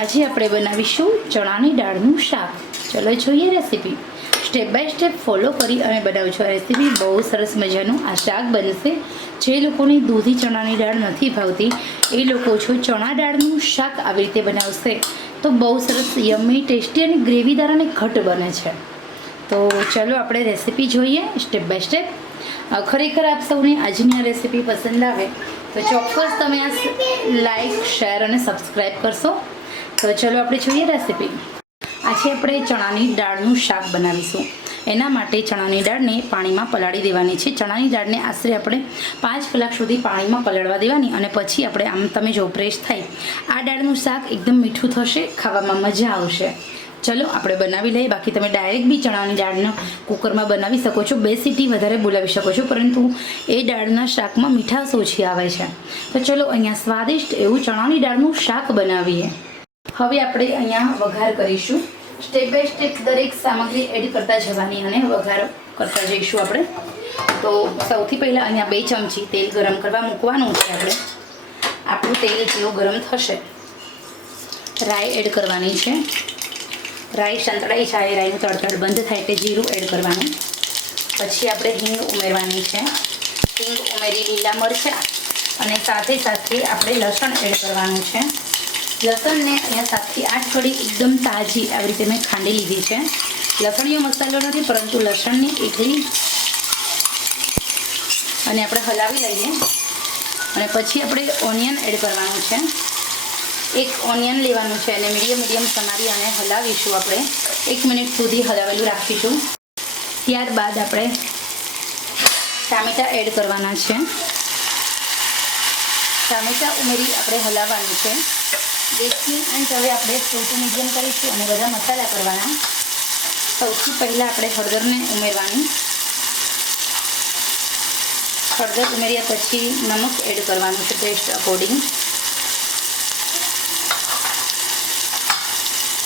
આજે આપણે બનાવીશું ચણાની દાળનું શાક. ચલો જોઈએ recipe. Step by step follow કરી અને બનાવજો. આ રેસીપી બહુ સરસ મજાનું. આ શાક બનશે. જે લોકોને દૂધી ચણાની દાળ નથી ભાવતી, એ લોકો છો ચણા દાળનું શાક આવી રીતે બનાવશે, તો બહુ સરસ યમ્મી ટેસ્ટી અને ગ્રેવીદાર અને ઘટ બને છે. તો ચલો આપણે રેસીપી જોઈએ સ્ટેપ બાય સ્ટેપ. ખરેખર આપ સૌને આજની આ રેસીપી પસંદ આવે, તો ચોક્કસ તમે આ લાઈક, શેર અને સબસ્ક્રાઈબ કરશો. તો ચલો આપણે જોઈએ રેસીપી આજે આપણે ચણાની દાળનું શાક બનાવીશું. એના માટે ચણાની દાળને પાણીમાં પલાળી દેવાની છે. ચણાની દાળને આશરે આપણે પાંચ કલાક સુધી પાણીમાં પલાળવા દેવાની અને પછી આપણે આમ તમે જો પ્રેસ થાય, આ દાળનું શાક એકદમ મીઠું થશે, ખાવામાં મજા આવશે. ચલો આપણે બનાવી લઈએ. બાકી તમે ડાયરેક્ટ બી ચણાની દાળનો કુકરમાં બનાવી શકો છો. બે સીટી વધારે બોલાવી શકો છો, પરંતુ એ દાળના શાકમાં મીઠાશ ઓછી આવે છે. તો ચલો અહીંયા સ્વાદિષ્ટ એવું ચણાની દાળનું શાક બનાવીએ. હવે આપણે અહીંયા વઘાર કરીશું. સ્ટેપ બાય સ્ટેપ દરેક સામગ્રી એડ કરતા જવાની અને વઘાર કરતા જઈશું આપણે. તો સૌથી પહેલાં અહીંયા બે ચમચી તેલ ગરમ કરવા મૂકવાનું છે આપણે. આપણું તેલ જેવું ગરમ થશે. રાઈ એડ કરવાની છે. રાઈ સંતળાઈ જાય, રાઈનું તડતડ બંધ થાય એટલે જીરું એડ કરવાનું. પછી આપણે હિંગ ઉમેરવાની છે. હિંગ ઉમેરી લીલા મરચાં અને સાથે સાથે આપણે લસણ એડ કરવાનું છે. લસણને અહીંયા સાતથી આઠ થોડી એકદમ તાજી આવી રીતે મેં ખાંડી લીધી છે. લસણીયો મસાલો નથી, પરંતુ લસણની એકલી અને આપણે હલાવી લઈએ. અને પછી આપણે ઓનિયન એડ કરવાનું છે. એક ઓનિયન લેવાનું છે અને મીડિયમ મીડિયમ સમારી અને હલાવીશું આપણે. એક મિનિટ સુધી હલાવેલું રાખીશું. ત્યારબાદ આપણે ટામેટાં એડ કરવાના છે. ટામેટાં ઉમેરી આપણે હલાવવાનું છે. ગેસની અને હવે આપણે સૌથી મીડિયમ કરીશું અને બધા મસાલા કરવાના. સૌથી પહેલાં આપણે હળદરને ઉમેરવાની. હળદર ઉમેર્યા પછી નમક એડ કરવાનું છે ટેસ્ટ અકોર્ડિંગ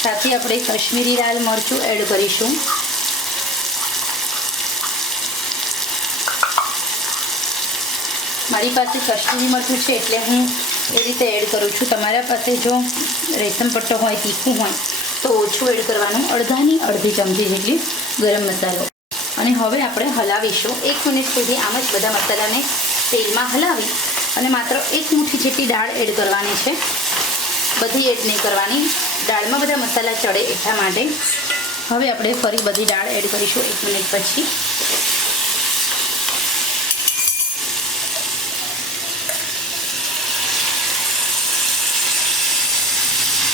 સાથે આપણે કાશ્મીરી લાલ મરચું એડ કરીશું. મારી પાસે કશ્મીરી મરચું છે એટલે હું એ રીતે એડ કરું છું. તમારા પાસે જો રેશમ પટ્ટો હોય, તીખું હોય, તો ઓછું એડ કરવાનું. અડધાની અડધી ચમચી જેટલી ગરમ મસાલો. અને હવે આપણે હલાવીશું. એક મિનિટ સુધી આમ જ બધા મસાલાને તેલમાં હલાવી અને માત્ર એક મુઠ્ઠી જેટલી દાળ એડ કરવાની છે. બધી એડ નહીં કરવાની. દાળમાં બધા મસાલા ચડે એટલા માટે. હવે આપણે ફરી બધી દાળ એડ કરીશું એક મિનિટ પછી.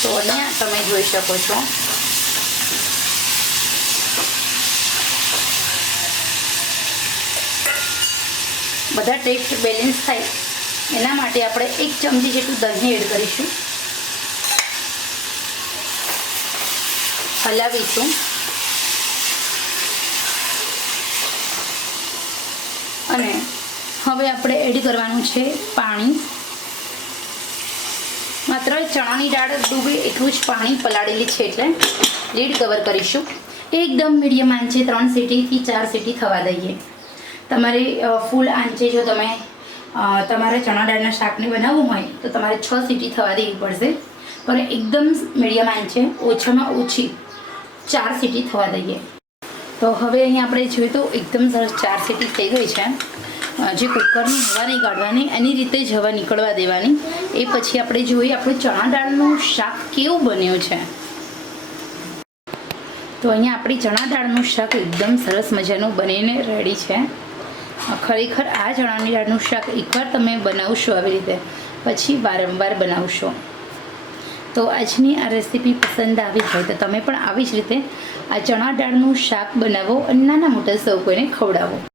તો અહીંયા તમે જોઈ શકો છો. બધા ટેસ્ટ બેલેન્સ થાય. એના માટે આપણે એક ચમચી જેટલું દહીં એડ કરીશું. હલાવીશું. અને હવે આપણે એડ કરવાનું છે પાણી. માત્ર ચણાની દાળ ડૂબે એટલું જ પાણી પલાળેલી છે એટલે લીડ કવર કરીશું. એકદમ મીડિયમ આંચે, ત્રણ સીટીથી ચાર સીટી થવા દઈએ. તમારે ફૂલ આંચે જો તમે તમારે ચણા દાળના શાકને બનાવવું હોય, તો તમારે છ સીટી થવા દેવી પડશે. પણ એકદમ મીડિયમ આંચે, ઓછામાં ઓછી ચાર સીટી થવા દઈએ. તો હવે અહીં આપણે જોઈએ તો એકદમ સરસ ચાર સીટી થઈ ગઈ છે. જે કુકરની હવા નહીં કાઢવાની, એની રીતે જ હવા નીકળવા દેવાની. એ પછી આપણે જોઈએ આપણું ચણા દાળનું શાક કેવું બન્યું છે. તો અહીંયા આપણી ચણા દાળનું શાક એકદમ સરસ મજાનું બનીને રેડી છે. ખરેખર આ ચણાની દાળનું શાક એકવાર તમે બનાવશો આવી રીતે, પછી વારંવાર બનાવશો. તો આજની આ રેસીપી પસંદ આવી હોય તો તમે પણ આવી જ રીતે આ ચણા દાળનું શાક બનાવો અને નાના મોટા સૌ કોઈને ખવડાવો.